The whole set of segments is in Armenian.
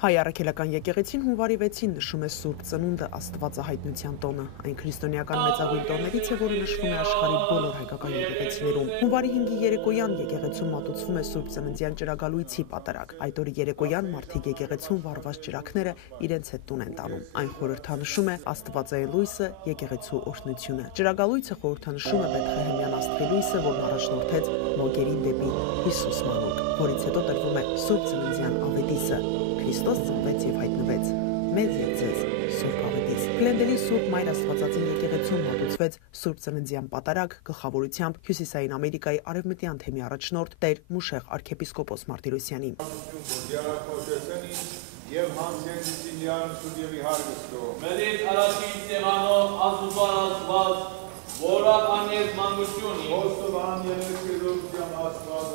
Հայ առաքելական եկեղեցին հունվարի 6-ին նշում է Սուրբ Ծնունդը Աստվածահայտնության տոնը։ Այն քրիստոնեական մեծագույն տոներից է, որը նշվում է աշխարհի բոլոր հայկական եկեղեցիներում։ Հունվարի 5-ի երեկոյան եկեղեցում մատուցվում է Սուրբ Ծննդյան ճրագալույցի պատարագ։ Այդ օրի երեկոյան մարդիկ եկեղեցում վառված ճրագները իրենց հետ տուն են տանում։ Այն խորհրդանշում է Աստվածային լույսը, եկեղեցու օրհնությունը։ Ճրագալույցը խորհրդանշում է Բեթլեհեմյան աստղի լույսը, որն առաջնորդեց մոգերին դեպի Հիսուս մանուկ, որից հետո տրվում է Սուրբ Ծննդյան ավետիսը։ Քրիստոս ծնվեց եւ հայտնվեց։ Մեծ եւ ձեզ Սուրբ ավետիս։ Գլենդելի Սուրբ Մայր Աստվածածին եկեղեցում մատուցվեց Սուրբ Ծննդյան պատարագ գլխավորությամբ Հյուսիսային Ամերիկայի արևմտյան թեմի առաջնորդ Տեր Մուշեղ arczepiskopos Martirosյանի։ Եվ հանձնեցին Սուրբ Հարգստո։ Մերից առաջին Ստեվանով ազուբարացված, որակ անես մանկությունի։ Ոստով անելս կեզորդյան աստվածին։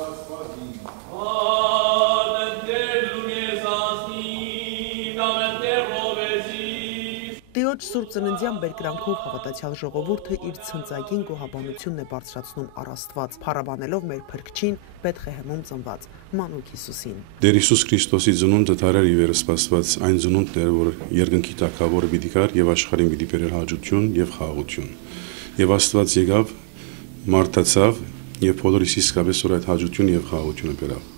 Տիրոջ Սուրբ Ծննդյան բերկրանքով հավատացյալ ժողովուրդը իր ցնծագին գոհաբանությունն է բարձրացնում առ Աստված, փառաբանելով մեր Փրկչին Բեթլեհեմում ծնված մանուկ Հիսուսին։ Տեր Հիսուս Քրիստոսի ծնունդը թարար ի վեր սպասված այն ծնունդն էր, որ երկնքի թագավորը պիտի գար եւ աշխարհին պիտի բերեր հաջություն եւ խաղաղություն։ Եվ Աստված եկավ, մարդացավ եւ բոլորիս իսկապես որ այդ հաջությունը եւ խաղաղությունը բերավ։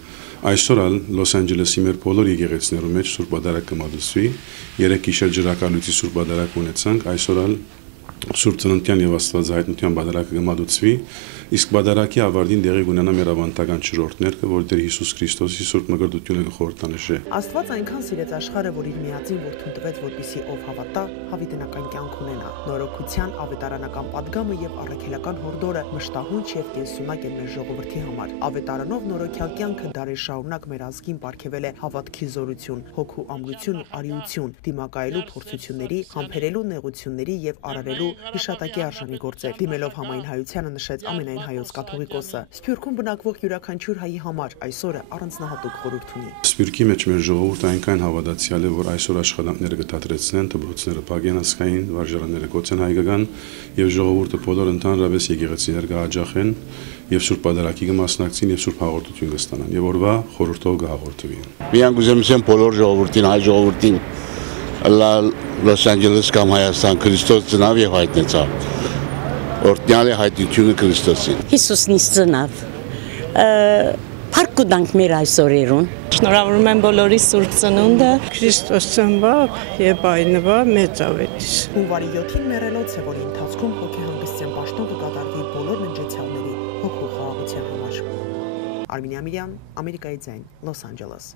Այսօր Լոս Անջելեսի մեր բոլոր եկեղեցիներում մեջ Սուրբ Պատարագ կմատուցվի, երեք գիշեր ջրակալույցի Սուրբ Պատարագ ունեցանք, այսօր Սուրբ Ծննդյան եւ Աստվածահայտնության պատարագը կմատուցվի, իսկ պատարագի ավարտին դեղի կունենա մեր ավանդական չորրորդները, որ Տեր Հիսուս Քրիստոսի Սուրբ Մկրտությունը կխորհրդանշի։ Աստված այնքան սիրեց աշխարհը, որ իր միածին որդուն տվեց, որպեսզի ով հավատա, հավիտենական կյանք ունենա։ Նորոգության ավետարանական պատգամը եւ առաքելական հորդորը մշտահունչ եւ կենսունակ են մեր ժողովրդի համար։ Ավետարանով նորոգյալ կյանքը դարեր շարունակ մեր ազգին պարգևել է հավատքի զորություն, հոգու ամրություն ու արիություն, դիմակայելու փորձությունների, համբերելու նեղությունների եւ արարելու հիշատակի արժանի գործեր։ Դիմելով համայն հայությանը նշեց ամենայն հայոց կաթողիկոսը։ Սփյուռքում բնակվող յուրաքանչյուր հայի համար այսօրը առանձնահատուկ խորհուրդ ունի։ Սփյուռքի մեջ մեր ժողովուրդը այնքան հավատացյալ է, որ այսօր աշխատանքները կդադրեցնեն, դպրոցները պագենասկային, վարժարանները կոչեն հայկական եւ ժողովուրդը բոլոր ընդհանրապես եկեղեցիներ կհաջախեն եւ Սուրբ Պատարագի կմասնակցին եւ Սուրբ հաղորդություն կստանան եւ օրվա խորհրդով կհաղորդվի։ Միան գուզեմ բոլոր ժողովրդին, հայ ժողովրդին Լոս Անջելես կամ Հայաստան Քրիստոս ծնավ եւ հայտնեցավ։ Օրհնյալ է հայտնությունը Քրիստոսին։ Հիսուսն ծնավ։ Փառք ունենք մեր այսօրերուն։ Շնորհավորում եմ բոլորի Սուրբ Ծնունդը։ Քրիստոս ծնվավ եւ այնվա մեծ ավետիս։ Հունվարի 7-ին մեռելոց է, որի ընթացքում հոգեհանգստյան պաշտոն կկատարվի բոլոր ննջեցյալների հոգու խաղաղության համար։ Արմինե Ամիրյան, Ամերիկայի ձայն, Լոս Անջելես։